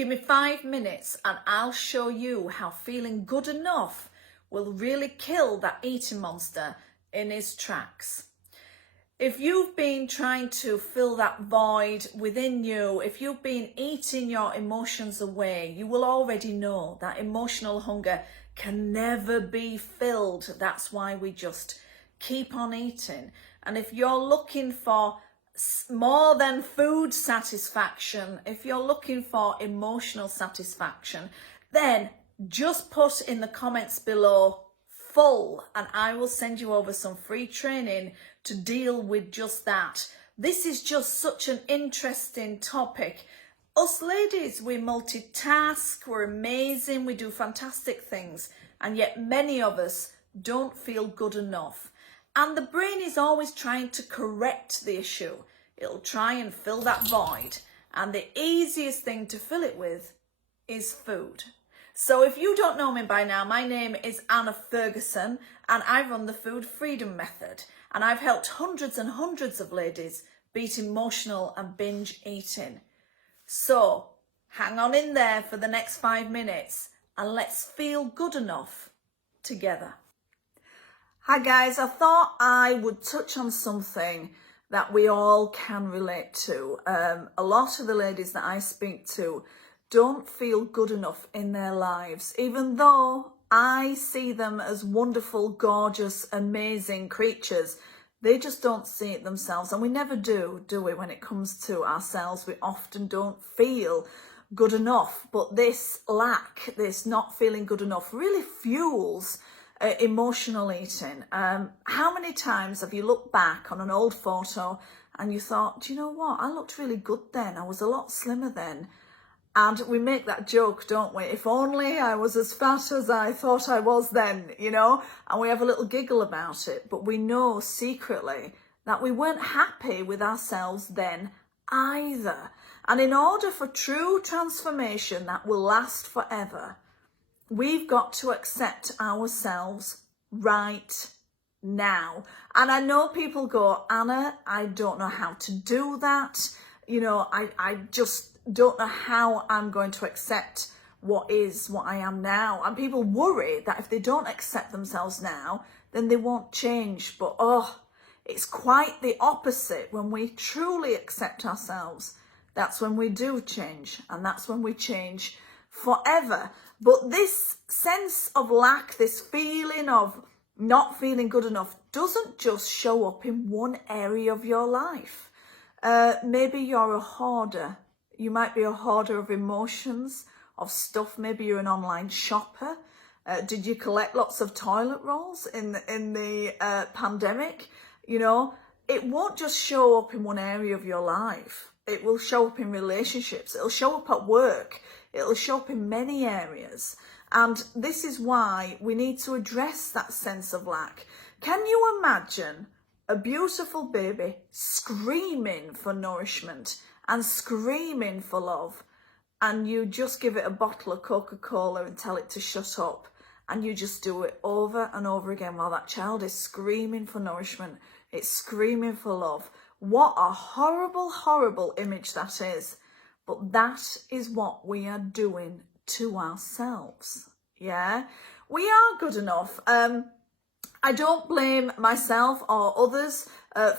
Give me 5 minutes and I'll show you how feeling good enough will really kill that eating monster in his tracks. If you've been trying to fill that void within you, if you've been eating your emotions away, you will already know that emotional hunger can never be filled. That's why we just keep on eating. And if you're looking for more than food satisfaction, if you're looking for emotional satisfaction, then just put in the comments below full and I will send you over some free training to deal with just that. This is just such an interesting topic. Us ladies, we multitask, we're amazing, we do fantastic things, and yet many of us don't feel good enough. And the brain is always trying to correct the issue. It'll try and fill that void, and the easiest thing to fill it with is food. So if you don't know me by now, my name is Anna Ferguson and I run the Food Freedom Method, and I've helped hundreds and hundreds of ladies beat emotional and binge eating. So hang on in there for the next 5 minutes and let's feel good enough together. Hi guys, I thought I would touch on something that we all can relate to. A lot of the ladies that I speak to don't feel good enough in their lives, even though I see them as wonderful, gorgeous, amazing creatures. They just don't see it themselves, and we never do we? When it comes to ourselves, we often don't feel good enough. But this lack, this not feeling good enough, really fuels emotional eating. How many times have you looked back on an old photo and you thought, do you know what? I looked really good then. I was a lot slimmer then. And we make that joke, don't we? If only I was as fat as I thought I was then, you know, and we have a little giggle about it. But we know secretly that we weren't happy with ourselves then either. And in order for true transformation that will last forever, we've got to accept ourselves right now. And I know people go, Anna, I don't know how to do that. You know, I just don't know how I'm going to accept what I am now. And people worry that if they don't accept themselves now, then they won't change. But it's quite the opposite. When we truly accept ourselves, that's when we do change, and that's when we change forever. But this sense of lack, this feeling of not feeling good enough, doesn't just show up in one area of your life. Maybe you're a hoarder. You might be a hoarder of emotions, of stuff. Maybe you're an online shopper. Did you collect lots of toilet rolls in the pandemic? You know, it won't just show up in one area of your life. It will show up in relationships. It'll show up at work. It'll show up in many areas. And this is why we need to address that sense of lack. Can you imagine a beautiful baby screaming for nourishment and screaming for love, and you just give it a bottle of Coca-Cola and tell it to shut up, and you just do it over and over again while that child is screaming for nourishment, it's screaming for love? What a horrible, horrible image that is. But that is what we are doing to ourselves. Yeah, we are good enough. I don't blame myself or others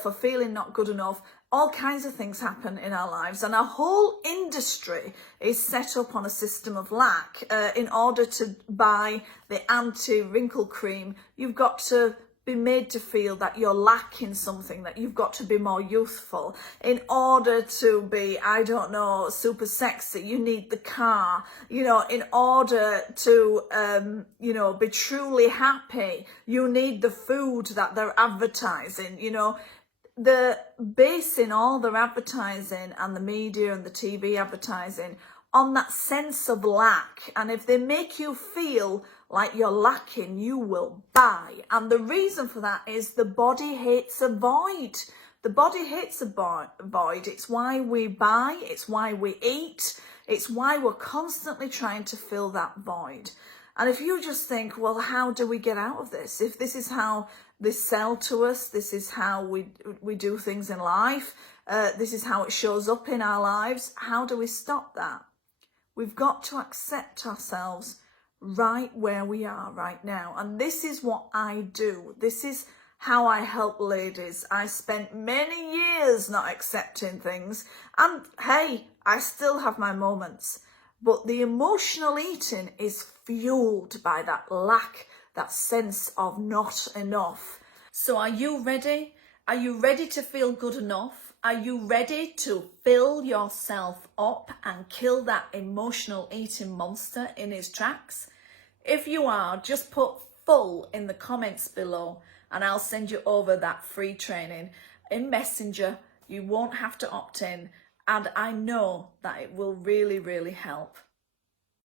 for feeling not good enough. All kinds of things happen in our lives, and our whole industry is set up on a system of lack. In order to buy the anti-wrinkle cream, you've got to be made to feel that you're lacking something, that you've got to be more youthful. In order to be, I don't know, super sexy, you need the car. You know, in order to, you know, be truly happy, you need the food that they're advertising. You know, they're basing all their advertising and the media and the TV advertising on that sense of lack. And if they make you feel like you're lacking, you will buy. And the reason for that is the body hates a void. The body hates a void. It's why we buy. It's why we eat. It's why we're constantly trying to fill that void. And if you just think, well, how do we get out of this? If this is how they sell to us, this is how we do things in life, this is how it shows up in our lives, how do we stop that? We've got to accept ourselves right where we are right now. And this is what I do. This is how I help ladies. I spent many years not accepting things. And hey, I still have my moments. But the emotional eating is fueled by that lack, that sense of not enough. So are you ready? Are you ready to feel good enough? Are you ready to fill yourself up and kill that emotional eating monster in his tracks? If you are, just put full in the comments below and I'll send you over that free training in Messenger. You won't have to opt in, and I know that it will really, really help.